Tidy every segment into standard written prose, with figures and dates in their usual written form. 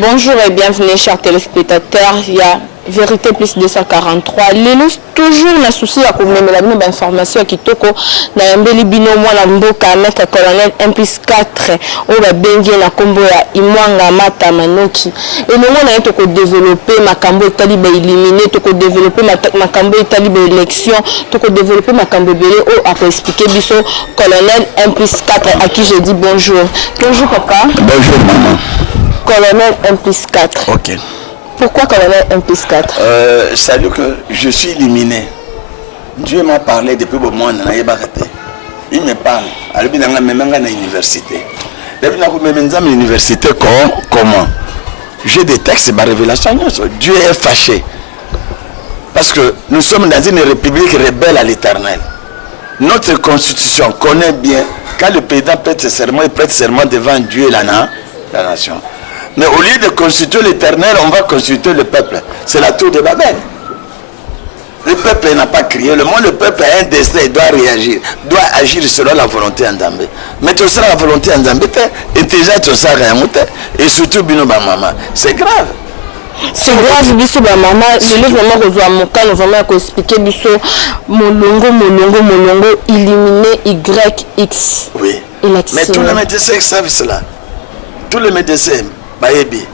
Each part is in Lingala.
Bonjour et bienvenue chers téléspectateurs. Il y a Vérité plus 243. Lelo toujours na souci à comme la bonne information qui toko na yambeli bino mwana mboka mec colonel 1+4 o ba bengi na kombo ya Imwanga Mata Manoki. Et nous on a toko développer makambo taliba éliminer toko développer makambo taliba élection toko développer makambo belé o a expliquer biso colonel 1+4 à qui je dis bonjour. Bonjour papa. Bonjour maman. Colonel 1+4. Ok. Pourquoi colonel 1+4? C'est-à-dire que je suis éliminé. Dieu m'a parlé depuis le moment il me parle. Il m'a même à l'université. L'université comment? J'ai des textes de révélation. Dieu est fâché. Parce que nous sommes dans une république rebelle à l'éternel. Notre constitution connaît bien quand le président prête serment, il prête serment devant Dieu et la nation. Mais au lieu de constituer l'éternel, on va constituer le peuple. C'est la tour de Babel. Le peuple n'a pas crié. Le peuple a un destin, il doit réagir. Il doit agir selon la volonté d'Andambé. Mais tu sais la volonté d'Andambé, et surtout Bino Bamama. C'est grave. C'est grave, biso ba maman, le vraiment rejoint mon cas, nous vraiment expliquer biso molongo éliminer YX. Oui. Mais tous les médecins savent cela. Tous les médecins Bayebi,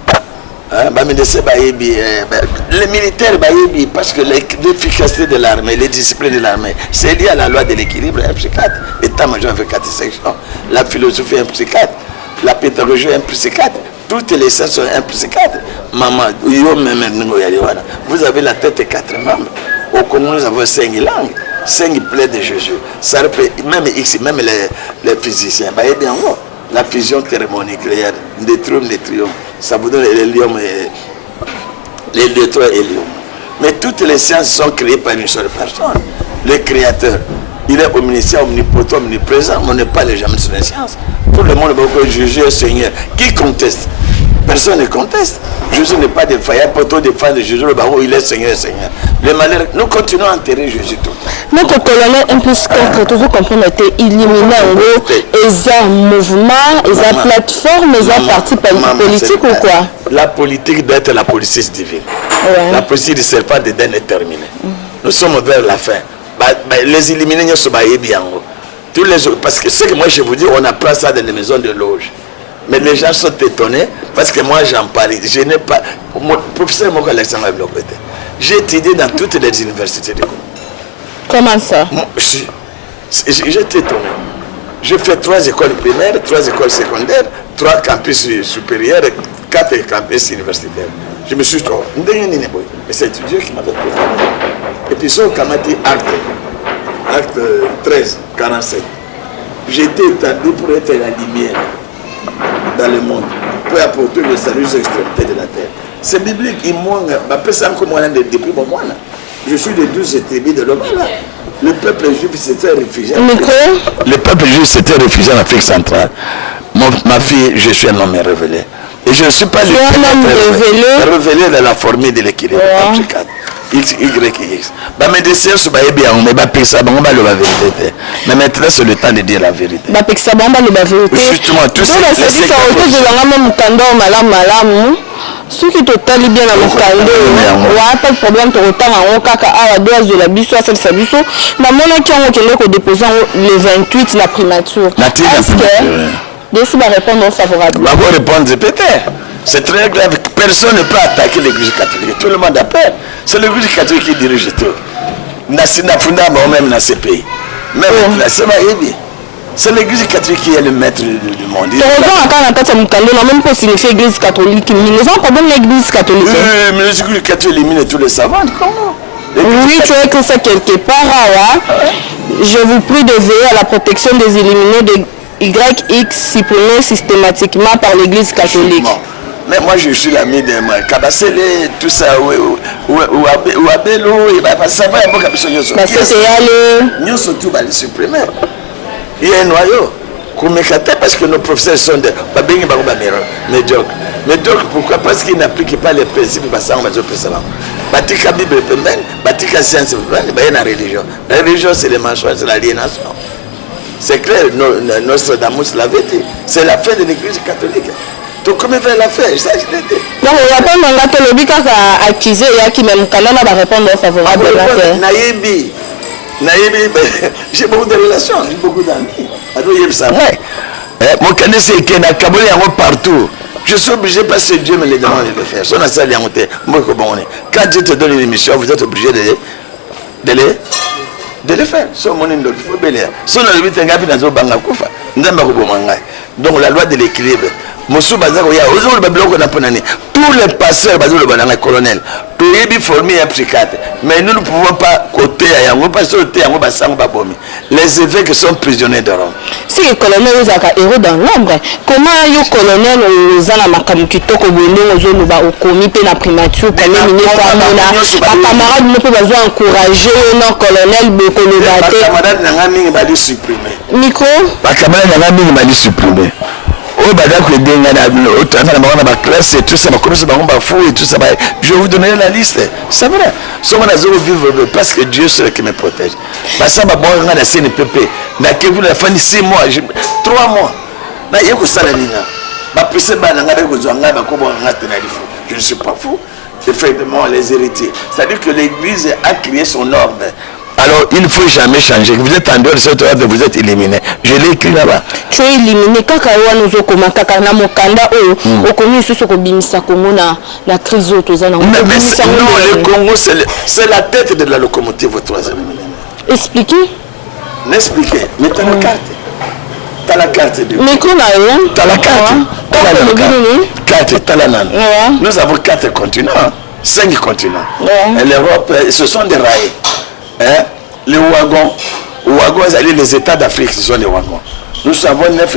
les militaires Bayebi, parce que l'efficacité de l'armée, les disciplines de l'armée, c'est lié à la loi de l'équilibre 1+4, état-major 4 sections, la philosophie 1+4, la pédagogie 1+4, toutes les sciences sont 1+4. Maman, vous avez la tête et 4 membres. Au Congo, nous avons 5 langues, 5 plaies de Jésus. Ça même ici, même les physiciens, Bayebi en haut. La fusion thermonucléaire, des triomphes, ça vous donne les lions et les neutrons et lions. Mais toutes les sciences sont créées par une seule personne. Le créateur, il est omniscient, omnipotent, omniprésent, mais on n'est pas les jamais sur les sciences. Tout le monde va juger le Seigneur. Qui conteste? Personne ne conteste. Jésus n'est pas défaillant. Pour tout défendre Jésus, le barreau, il est Seigneur, Seigneur. Le malheur, nous continuons à enterrer Jésus tout. Notre colonel 1+4, toujours comprendre, était éliminé en gros, ils ont mouvement, ils ont plateforme, ils ont parti politique ou quoi? La politique doit être la politique divine. Ouais. La politique du serpent de dernier terminé. Nous sommes vers la fin. Les éliminés ne sont pas bien. Tous les autres, parce que ce que moi je vous dis, on apprend ça dans les maisons de loge. Mais les gens sont étonnés parce que moi j'en parle. Je n'ai pas. Mon professeur Moko Alexandre Bloquete, j'ai étudié dans toutes les universités du Congo. Comment ça? J'étais étonné. J'ai fait 3 écoles primaires, 3 écoles secondaires, 3 campus supérieurs, 4 campus universitaires. Je me suis dit, mais c'est Dieu qui m'avait préparé. Et puis, ça, on m'a dit acte 13, 47. J'ai été établi pour être la lumière dans le monde, pour apporter le salut aux extrémités de la terre. C'est biblique. Je suis de 12 tribus de l'homme. Le peuple juif s'était réfugié. Le peuple juif s'était réfugié en Afrique centrale. Ma fille, je suis un homme révélé. Et je ne suis pas révélé de la formule de l'équilibre. X, Y, X. Mais maintenant, c'est le temps de dire la vérité. Justement, tout ça. Ce qui totali bien à Mokando, pas de problème, tu retard en Okaka à la dose de la biso, à celle de biso. Mais mon qui ont déposé le 28 la primature. Est-ce que décide de répondre favorablement? Va répondre peut-être. C'est très grave. Personne ne peut attaquer l'église catholique. Tout le monde a peur. C'est l'église catholique qui dirige tout. Nasina Funda, même dans ces pays. Même c'est l'église catholique qui est le maître du monde. C'est raison, quand on a même pas signifié l'église catholique. Nous avons pas besoin de l'église catholique. Mais l'église catholique élimine tous les savants. Comment? Oui, tu as écrit ça quelque part. Je vous prie de veiller à la protection des éliminés de YX supprimés systématiquement par l'église catholique. Mais moi je suis l'ami de Kabasele, tout ça, ou Abelo, ça va, nous sommes tous les supprimés. Il y a un noyau. Parce que nos professeurs sont médiocres. Médiocres, pourquoi? Parce qu'ils n'appliquent pas les principes précédents. Batika Bible, Batika science, la religion. La religion, c'est les mensonges, c'est l'aliénation. C'est clair, Nostradamus l'avait dit. C'est la fin de l'église catholique. Donc, comment faire l'affaire? Ça, je l'ai dit. Donc, on répond dans la télé, quand accusé, il y a qui même Canada va répondre favorable. Naïbi. J'ai beaucoup de relations, j'ai beaucoup d'amis. Mon candidat, c'est qu'il y a Kabolé partout. Je suis obligé parce que Dieu me les demande de le faire. Quand Dieu te donne une émission, vous êtes obligé de le faire. Donc la loi de l'équilibre. Tous les passeurs, colonel, formé un psychiatre. Mais nous ne pouvons pas côté les évêques sont prisonniers de Rome. Si le colonel est héros dans l'ombre, comment le colonel est à la Makamukitoko au commis la primature, quand même, ma camarade ne peut pas encourager non colonel beaucoup le battre. Ma camarade n'a pas supprimé. Micro? Ma camarade n'a pas supprimé. Je vais vous donner la liste. C'est vrai. Parce que Dieu seul qui me protège. Ça va boire la CNPP. La fin de 6 mois, 3 mois. Je ne suis pas fou. Effectivement, les héritiers. C'est-à-dire que l'Église a créé son ordre. Alors, il ne faut jamais changer. Vous êtes en dehors de cet ordre, vous êtes éliminé. Je l'ai écrit là-bas. Tu es éliminé. Quand nous avons commencé la crise non, le Congo, c'est la tête de la locomotive au 3e millénaire. Expliquez. N'expliquez. Mais tu as la carte. Tu as la carte. Mais qu'on a rien. Tu as la carte. Nous avons 4 continents. 5 continents. Et l'Europe, ce sont des rails. Hein? Les wagons, les États d'Afrique, ce sont des wagons. Nous avons 9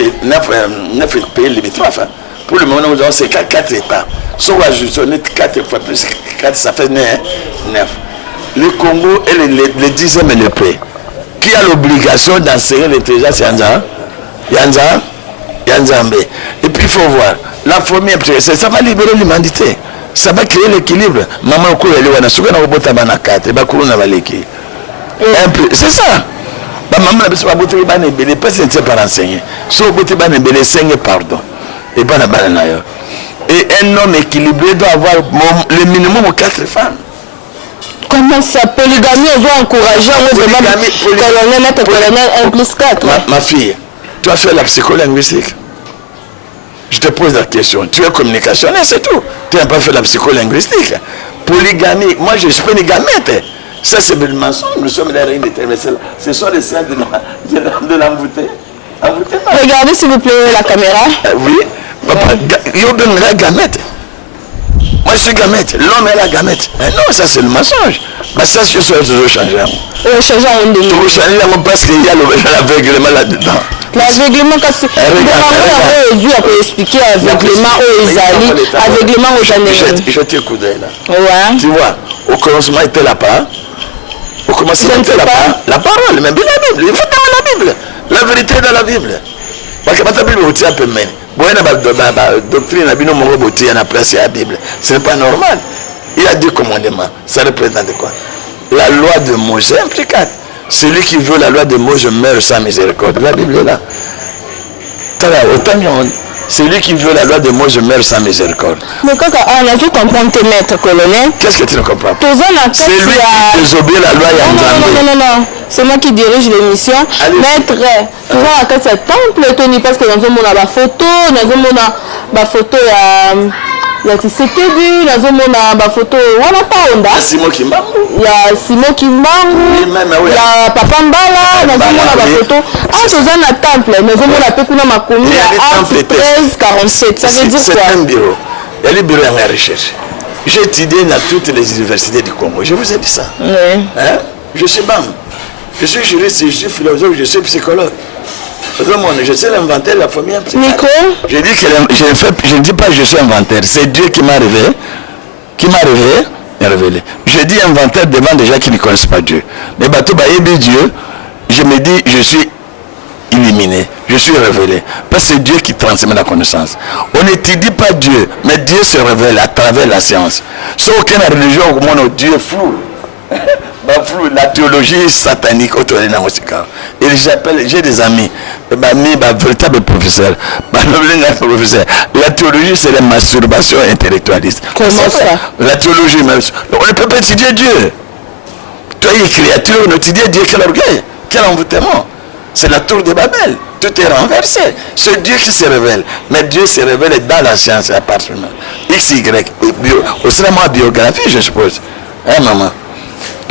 pays limitrophes. Hein? Pour le moment, nous avons 4 États. Si on ajoute 4 fois plus 4, ça fait 9. Le Congo est le 10e et le pays. Qui a l'obligation d'enseigner l'intelligence Yanzambe. Et puis il faut voir, la famille, ça va libérer l'humanité. Ça va créer l'équilibre. Maman, c'est ça. Maman, c'est pas enseigner. Pardon. Et un homme équilibré doit avoir le minimum 4 femmes. Comment ça, polygamie, on doit encourager, on doit colonel 1 plus 4. Ma fille, tu as fait la psycholinguistique. Je te pose la question. Tu es communicationnel, c'est tout. Tu n'as pas fait la psycholinguistique. Polygamie, moi je suis polygamète. Ça c'est le mensonge. Nous sommes les reines d'éternel. Ce sont les saints de l'embouteille. Regardez s'il vous plaît la caméra. Oui. Papa, il la gamète. Moi je suis gamète. L'homme est la gamète. Non, ça c'est le mensonge. Ça je suis toujours changé. Changer en deux. Toujours changer parce qu'il y a l'aveuglement là-dedans. L'aveuglement, on peut expliquer aveuglement aux Isali, aveuglement aux Janéens. Je t'écoute là. Ouais. Tu vois, au commencement était la part. Au commencement était la part. La parole, même la Bible. Il faut dans la Bible. La vérité est dans la Bible. Parce que la Bible est un peu même. La doctrine, la place à la Bible. Ce n'est pas normal. Il y a 2 commandements. Ça représente quoi? La loi de Moïse implique. Celui qui veut la loi de Moïse meurt sans miséricorde. La Bible est là. Celui qui veut la loi de Moïse meurt sans miséricorde. Mais quand on a dû comprendre tes maîtres, colonel. Qu'est-ce que tu ne comprends pas? C'est lui qui désobéit la loi. Non. C'est moi qui dirige l'émission. Maître, tu vois, quand c'est temple, Tony, parce que dans un monde, on a la photo, il y a Tshisekedi, dans un monde, on a la photo, voilà pas Honda. Il y a Simon Kimbangu. Il y a Simon Kimbangu. Il y a Papa Mbala, dans un monde, on a la photo. Ah, c'est un temple, dans un monde, on a ma commune, à 1347. Ça veut dire quoi? C'est un bureau. Il y a le bureau de recherche. J'ai étudié dans toutes les universités du Congo. Je vous ai dit ça. Oui. Hein? Je suis BAM. Je suis juriste, je suis philosophe, je suis psychologue. Je sais l'inventaire de la famille. Micro. Je dis que je ne dis pas que je suis inventaire. C'est Dieu qui m'a révélé. Révélé. Je dis inventaire devant des gens qui ne connaissent pas Dieu. Mais Dieu, je me dis, je suis illuminé, je suis révélé. Parce que c'est Dieu qui transmet la connaissance. On n'étudie pas Dieu, mais Dieu se révèle à travers la science. Sans aucune religion, au monde, Dieu est flou. la théologie satanique autour de et j'appelle, j'ai des amis, véritable professeur. La théologie, c'est la masturbation intellectualiste. Comment ça? La théologie, on ne peut pas étudier Dieu. Toi, il est créature, on étudie Dieu, quel orgueil, quel envoûtement. C'est la tour de Babel. Tout est renversé. C'est Dieu qui se révèle. Mais Dieu se révèle dans la science à partir de XY. Au cinéma biographie, je suppose. Hein, maman?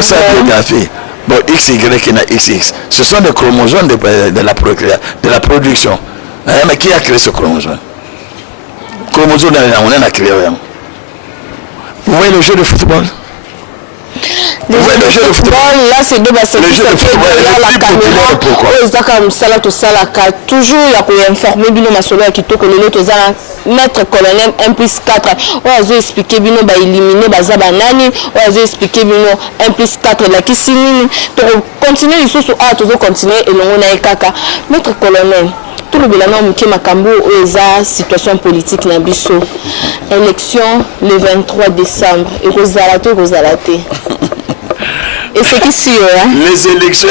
C'est la biographie. Bon, XY et XX. Ce sont des chromosomes de la production. Hein, mais qui a créé ce chromosome? Chromosome, on a créé. Vous voyez le jeu de football? Le jeu de football, là c'est deux bassins qui sont la caméra. Toujours il y a informé bino masolo ya kitoko lelo tozala maître colonel 1+4 ozo expliquer bino ba éliminer baza banani ozo expliquer bino 1+4 la kisini to continuer lisusu a tozo continuer elongo na ekaka maître colonel tout le bilan muke makambo oza situation politique na biso élection le 23 décembre et kozalate et c'est qui sûr, hein? Les élections,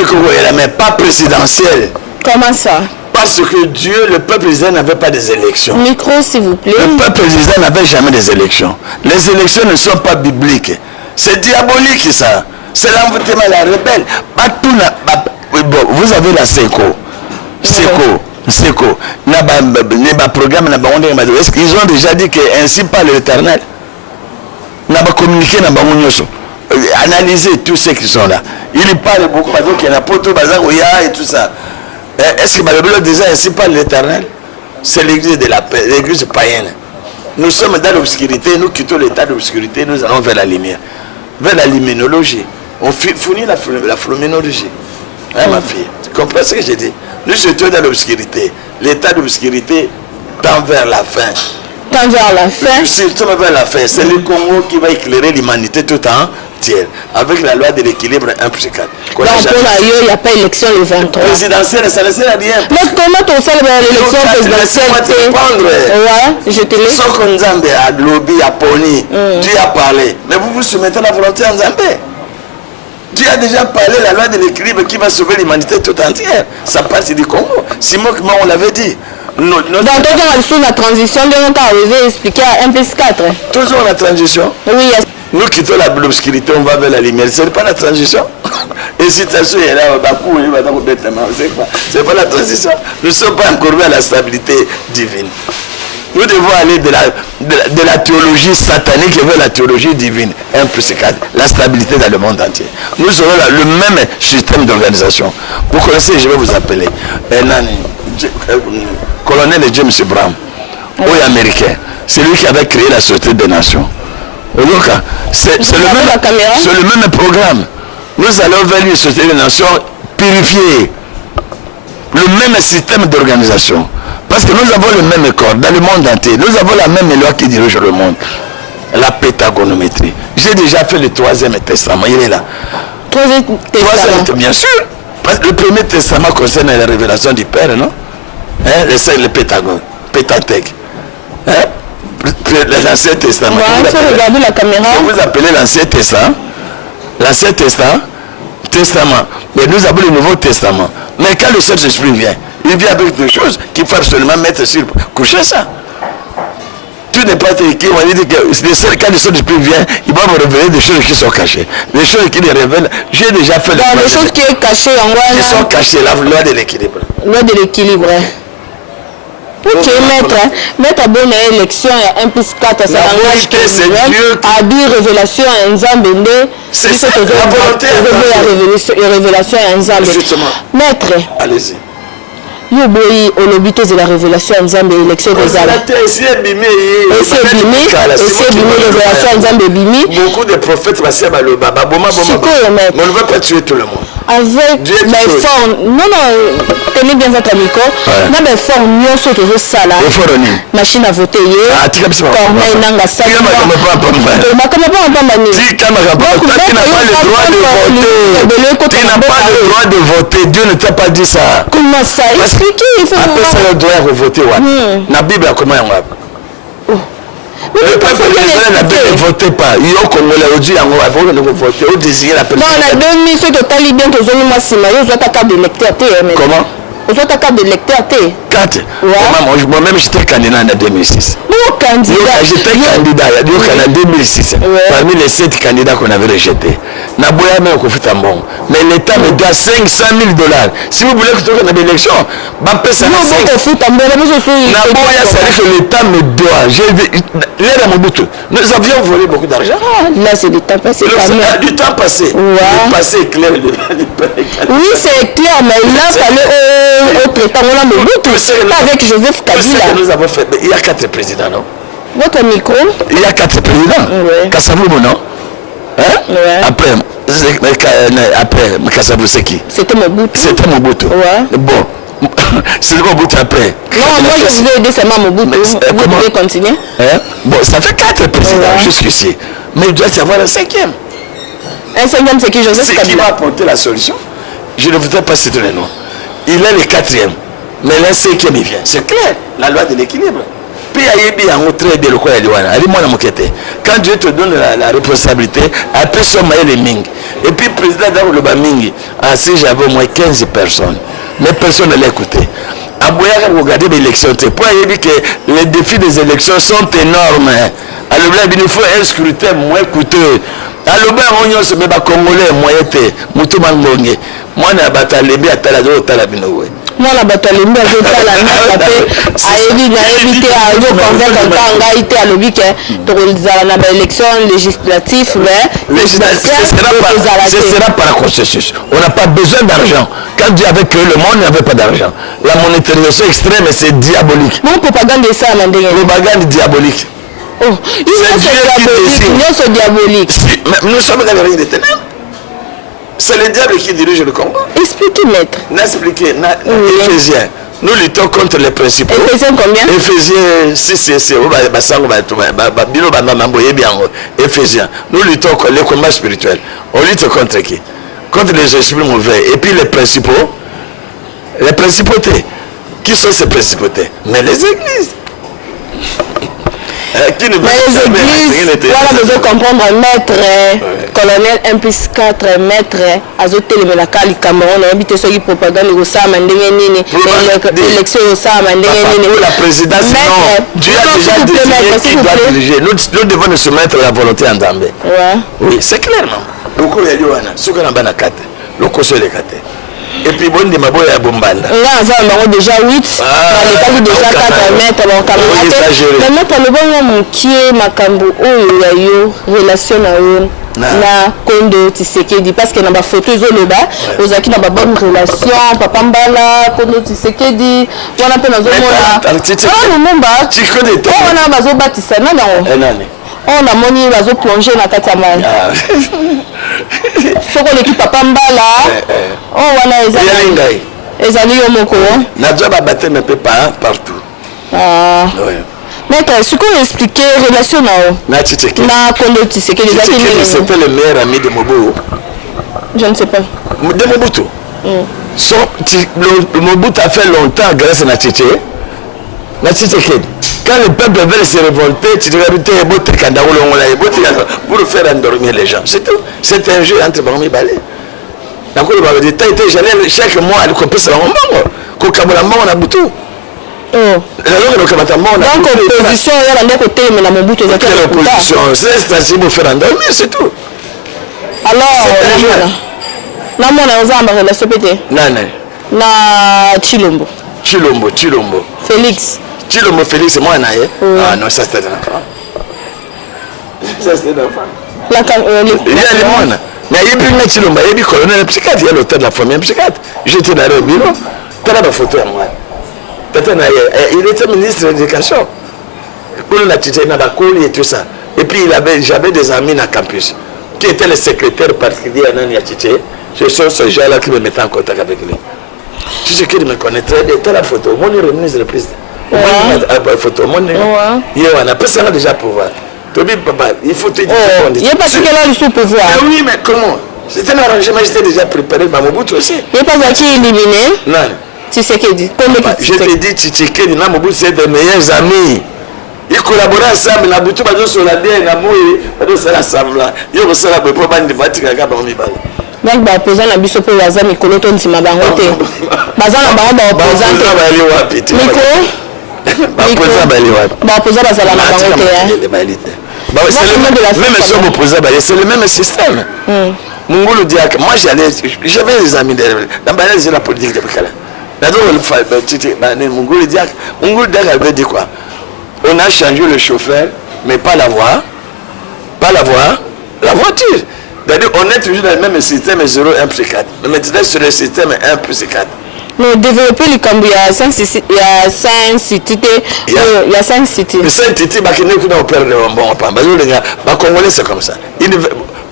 mais pas présidentielles. Comment ça? Parce que Dieu, le peuple israélien n'avait pas des élections. Micro, s'il vous plaît. Le peuple israélien n'avait jamais des élections. Les élections ne sont pas bibliques. C'est diabolique, ça. C'est l'envoûtement, la rebelle. Vous avez la SECO. SECO. Ils ont déjà dit que ainsi parle l'Éternel. N'a pas communiqué, n'a pas analyser tous ceux qui sont là. Il parle beaucoup parce qu'il y a Poto, Bazar, Oya et tout ça. Est-ce que la Bible déjà ainsi parle l'Éternel? C'est l'église de la paix, l'église païenne. Nous sommes dans l'obscurité, nous quittons l'état d'obscurité, nous allons vers la lumière, vers la luminologie. On fournit la phénoménologie. Hein, ma fille? Tu comprends ce que j'ai dit? Nous sommes dans l'obscurité. L'état d'obscurité tend vers la fin. Tend vers la fin? Surtout vers la fin. C'est le Congo qui va éclairer l'humanité tout en avec la loi de l'équilibre 1+4. Donc pour il n'y a pas élection le 23. Présidentielle, ça ne sert à rien. Mais comment on sait l'élection présidentielle? Ouais, je te laisse. Sauf qu'on Nzambe a lobby, a poni, Dieu a parlé. Mais vous vous soumettez à la volonté en Nzambe. Dieu a déjà parlé la loi de l'équilibre qui va sauver l'humanité tout entière. Ça passe du Congo. Simon, comment on l'avait dit. Donc, toujours la transition, on a expliqué à 1+4. Toujours la transition? Oui. Nous quittons l'obscurité, on va vers la lumière. Ce n'est pas la transition. Et si tu as su, c'est pas la transition. Nous ne sommes pas encore vers la stabilité divine. Nous devons aller de la théologie satanique vers la théologie divine. 1+4. La stabilité dans le monde entier. Nous aurons le même système d'organisation. Vous connaissez, je vais vous appeler. Colonel James Brown, américain. C'est lui qui avait créé la Société des Nations. C'est le même programme. Nous allons vers une société des nations purifiée. Le même système d'organisation. Parce que nous avons le même corps dans le monde entier. Nous avons la même loi qui dirige le monde. La pédagonométrie. J'ai déjà fait le 3e testament. Il est là. 3e testament. Bien sûr. Parce que le 1er testament concerne la révélation du Père, non? Hein? Le pétagone. Pétatèque. Hein? L'Ancien Testament. Regardez la caméra. Vous appelez l'Ancien Testament. L'Ancien Testament. Mais nous avons le Nouveau Testament. Mais quand le Saint-Esprit vient, il vient avec des choses qu'il faut absolument mettre sur coucher ça. Tout n'est pas écrit. On dit que quand le Saint-Esprit vient, il va vous révéler des choses qui sont cachées. Les choses qu'il révèle, j'ai déjà fait le les choses qui sont cachées en qui sont cachées, la loi de l'équilibre. Loi de l'équilibre. Ok, maître bonne élection à 1+4, ça engage que c'est Dieu a dit révélation à Nzambende. C'est ça, la volonté à révélation à Nzambende. Maître, allez-y. Yoboyi olobito de la révélation Nzambe élection des ala. C'est bimi révélation Nzambe bimi. Beaucoup de prophètes passaient à le baba boma boma. Mais on ne veut pas tuer tout le monde. Avec mes formes, non, tenez bien votre micro. Non, mais formes, nous sommes toujours sala. Machine à voter, corneille nanga sala. Tu n'as pas le droit de voter. Dieu ne t'a pas dit ça. Comment ça? Expliquez, il faut après ça, le droit de voter. La Bible a comment on va? Le peuple président ne votait pas. Il y a Congolais au Dieu, on ne voter, on désigne la personne. Non, on a 2000, ceux qui ont tali bien, tous les mois, c'est maillot, ils ont ta carte d'électeur. Comment? Ils ont ta carte d'électeur. 4. Moi-même, j'étais candidat en 2006. Non, candidat. J'étais candidat en 2006. Parmi les 7 candidats qu'on avait rejetés. Naboya même au Fitambon. Mais l'État me doit 500 000 $. Si vous voulez que tu aies une élection, Naboya, c'est que l'État me doit. L'air à Mobutu. Nous avions volé beaucoup d'argent. Là, c'est du temps passé. Du temps passé. Le passé est clair. Oui, c'est clair, mais il a fallu autre temps. On a Mobutu. Pas avec Joseph Kabila. Nous avons fait. Il y a 4 présidents, non? Votre micro? Il y a 4 présidents. Kassabou, non? Hein? Après Kassabou, c'est qui? C'était Mobutu. C'était Mobutu. Bon. C'est Mobutu après. Non, moi je vous ai aidé seulement Mobutu. Vous pouvez continuer? Bon, ça fait 4 présidents jusqu'ici. Mais il doit y avoir un 5e. Un 5e, c'est qui? Joseph Kabila. C'est qui va apporter la solution? Je ne voudrais pas citer les noms. Il est le 4e. Mais le 5e, il vient. C'est clair. La loi de l'équilibre. Quand Dieu te donne la responsabilité, après ça, les Ming. Et puis, le président d'Arouloba Ming, si j'avais au moins 15 personnes, mais personne ne l'écoutait. Abouya, regardez l'élection. Pour dire que les défis des élections sont énormes. Alors, il faut un scrutin moins coûteux. Alors, on se met à Congolais, moyen, Moutoumangongé. Moi, je suis à Taladro, Talabinoé. Moi, la bataille, je suis à l'élection législative, ce sera par la consensus. On n'a pas besoin d'argent. Quand Dieu avait créé le monde, il n'y avait pas d'argent. La monétarisation extrême, c'est diabolique. Mon propagande est ça, propagande diabolique. Oh, c'est diabolique. Nous sommes dans le règne des ténèbres. C'est le diable qui dirige le Congo. Expliquez, maître. N'expliquez. Éphésiens. Nous luttons contre les principaux. Éphésiens combien? Éphésiens 6, Éphésiens. Nous luttons contre les combats spirituels. On lutte contre qui? Contre les esprits mauvais. Et puis les principaux. Les principautés. Qui sont ces principautés? Mais les églises. Mais les églises, voilà, besoin de comprendre, maître, colonel 1 plus 4, maître, azoté le Melakali Cameroun, on a habité sur la propagande, l'élection au Sam, la présidence, non, Dieu a déjà décidé qui doit diriger. Nous devons nous soumettre à la volonté en Dambé. Oui, c'est clairement. Le coup est là, ce qu'on a dans la carte, le coup sur les cartes. Et puis bon de maboya ya bombanda. Là on a déjà 8, on a déjà 4 mètres bon camarade. Maintenant le bon qui est makambo oyo ya yo relation na yo na Kondo Tshisekedi parce que na ba photo ezoloba ozaki na ba bonne relation papa mbala Kondo Tshisekedi wana pe nazomona ah nomba Tshisekedi to wana bazo batisa na nani on a moni bazo plonger na kati ya mai soko l'équipe papa mbala oh wana ezali yo moko na job baptême peu partout mais ce qu'on expliqué relation na Tshisekedi na Kondo Tshisekedi c'était le meilleur ami de Mobutu. Je ne sais pas de Mobutu. Mobutu a fait longtemps grâce à Tshisekedi. Quand le peuple veut se révolter, pour faire endormir les gens. C'est tout. C'est un jeu entre Bambi et Balé. Chaque mois, il coupe ça en banque. On a Boutu. Donc, l'opposition, il y a un côté, mais la Mobutu, l'opposition, c'est pour faire endormir, c'est tout. Alors, là, on a une relation pété. Na Chilombo. Félix. Chilombo Félix, c'est moi, ah non, ça c'était un enfant. Ça c'était un enfant. Il y a les moines. Mais il y a plus de Chilombo, il y a du colonel psychiatre, il y a l'auteur de la famille psychiatre. J'étais dans le bureau, tu as la photo à moi. Il était ministre de l'éducation. Et tout ça. Et puis j'avais des amis dans le campus qui étaient les secrétaires particuliers à Nani Tché. Ce sont ces gens-là qui me mettaient en contact avec lui. Tu sais qu'il me connaît très bien. Tu as la photo. Mon ministre le président. La photo. On a personne déjà pouvoir. Il faut te dire. Il n'y a pas ce qu'elle a le pouvoir. Oui, mais comment? C'était un arrangement, j'étais déjà préparé par Mobutu aussi. Il n'y a pas qui éliminé. Non. Tshisekedi. Je te dis, Tshisekedi et Mobutu, c'est des meilleurs amis. ils collaborent ensemble na butu bazo sola bien na moyi bazo sala ensemble yo ko sala pour bandi batika ka ba mibala donc ba opposant na biso pe baza mikolo to ntima bango te baza na bango ba opposant ba ali wapi te miko ba opposant ba ali wapi ba opposant bazala na bango te même si on opposant c'est le même système Mungulu Diak moi j'avais des amis dans la politique de Bikala Mungulu Diak avait dit quoi? On a changé le chauffeur, mais pas la voie. Pas la voie, la voiture. C'est-à-dire on est toujours dans le même système 0, 1 plus 4. Mais maintenant sur le système 1 plus 4. Nous développer le Cambou, il y a 5 cités. Il y a 5 cités. Les 5 cités, les Congolais c'est comme ça.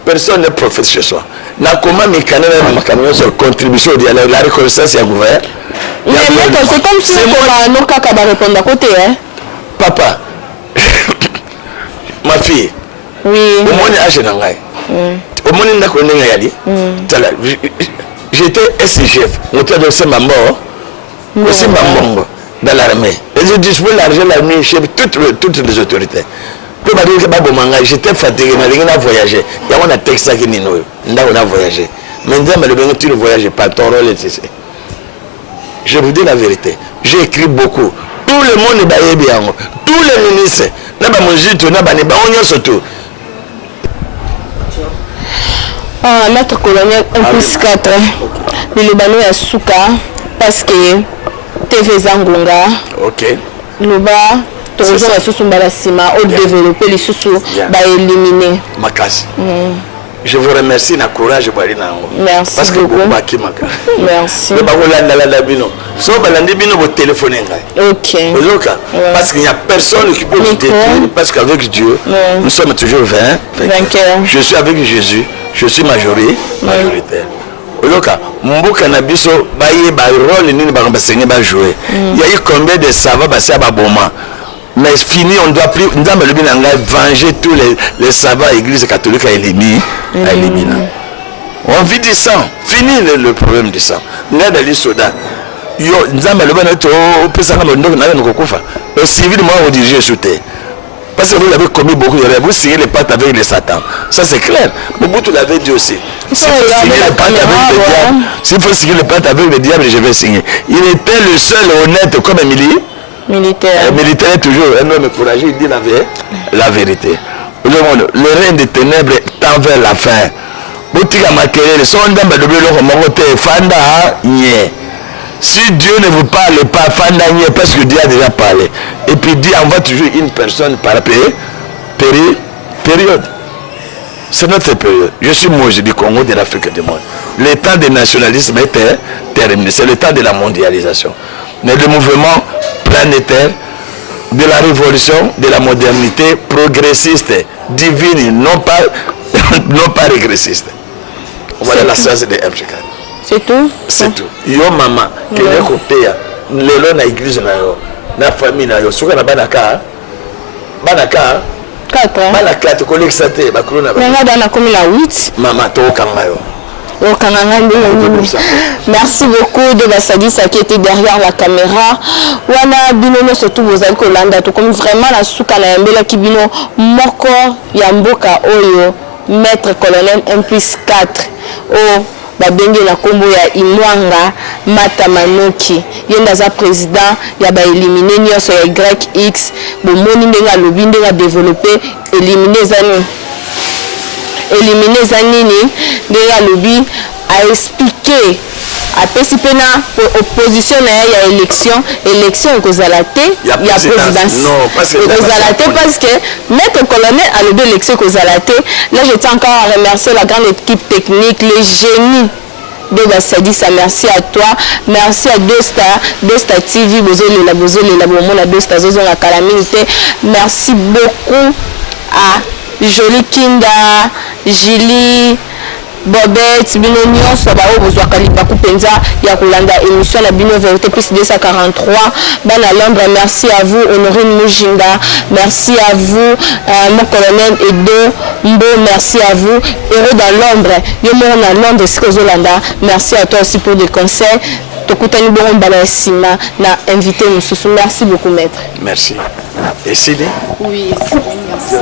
Personne n'est prophète chez soi. Na comment mécanisme sur contribution de la reconnaissance du gouvernement. Mais c'est comme si on a qu'à répondre à côté hein. Papa, ma fille. Oui. Au moins âge nangai. Au moins n'a connu yali. J'étais SGF, moteur de ce maman. Aussi maman dans l'armée. Et je dispose l'argent la nuit chez toutes les autorités. J'étais fatigué, je n'ai voyagé. Il y a un texte qui nous a voyagé. Maintenant, tu ne voyages pas, ton rôle est ici. Je vous dis la vérité. J'ai écrit beaucoup. Tout le monde est bien. Tous les ministres, Maître colonel 1 plus 4. Le Libanais est souka parce que TV Zangonga. Ok. Loba. Toujours la sous la cima au développer les sous bah éliminer. Je vous remercie na courage merci parce que beaucoup. Merci. Ok. Parce qu'il n'y a personne qui peut vous détruire parce qu'avec Dieu nous sommes toujours vainqueurs. Je suis avec Jésus, je suis majoritaire. Mboka na biso baye ba rôle nini ba basenye ba jouer. Il y a eu combien de savants basé ba boma. Mais fini, on doit plus venger tous les savants églises catholiques à éliminer. On vit du sang. Fini le problème du sang. Nous avons des soldats. Au civil, moi, on dit Jésus. Parce que vous avez commis beaucoup d'erreurs. Vous signez les pactes avec les satans. Ça, c'est clair. Mais vous l'avez dit aussi. S'il faut signer le pacte avec le diable, je vais signer. Il était le seul honnête comme Émilie. Militaire toujours un homme courageux, il dit la vérité. Le règne des ténèbres tend vers la fin. Si Dieu ne vous parle pas, parce que Dieu a déjà parlé. Et puis Dieu envoie toujours une personne par période. C'est notre période. Je suis Moïse du Congo, de l'Afrique du monde. Le temps du nationalisme est terminé. C'est le temps de la mondialisation. Mais le mouvement planétaire de la révolution, de la modernité progressiste, divine, non pas régressiste. Voilà la science de MCK. C'est tout? C'est tout. Yo maman, qui est côté, l'élo na église na famille na yo, soka na banaka 4 banaka collègue santé bakulu na ba na komi la 8 maman to kanga yo. Merci beaucoup de Basadisa qui était derrière la caméra. Wana binono surtout vous avez kolanda to comme vraiment la souka na mbela kibino moko ya mboka oyo maître colonel 1 plus 4 o babenge na kombo ya Imwanga Matamanoki yenda za président ya ba éliminer nyonso ya YX bomoni ndenga lobi ndenga développer éliminer zanini ndenga lobi a expliqué a participer na opposition na ya élection kozala te ya présidence kozala te parce que maître colonel a le élection kozala te. Là je tiens encore à remercier la grande équipe technique, les génies de Basadisa. Merci à toi, merci à Dosta TV bozolela bomona Dosta zozo la calamité. Merci beaucoup à Jolie Kinda, Julie Bobette, bino nyonso ba obozwa kaliba kupenza ya kolanda émission la bino vérité plus 243 bana Londres. Merci à vous Honorine Mujinga, merci à vous mon colonel Edo Mbo, merci à vous Héros dans Londres yo mo na Londres sikozolanda. Merci à toi aussi pour des conseils. tokutani bongo mbala ya sima na invité mosusu. Merci beaucoup maître. Merci. Et Sylvie? Oui, merci.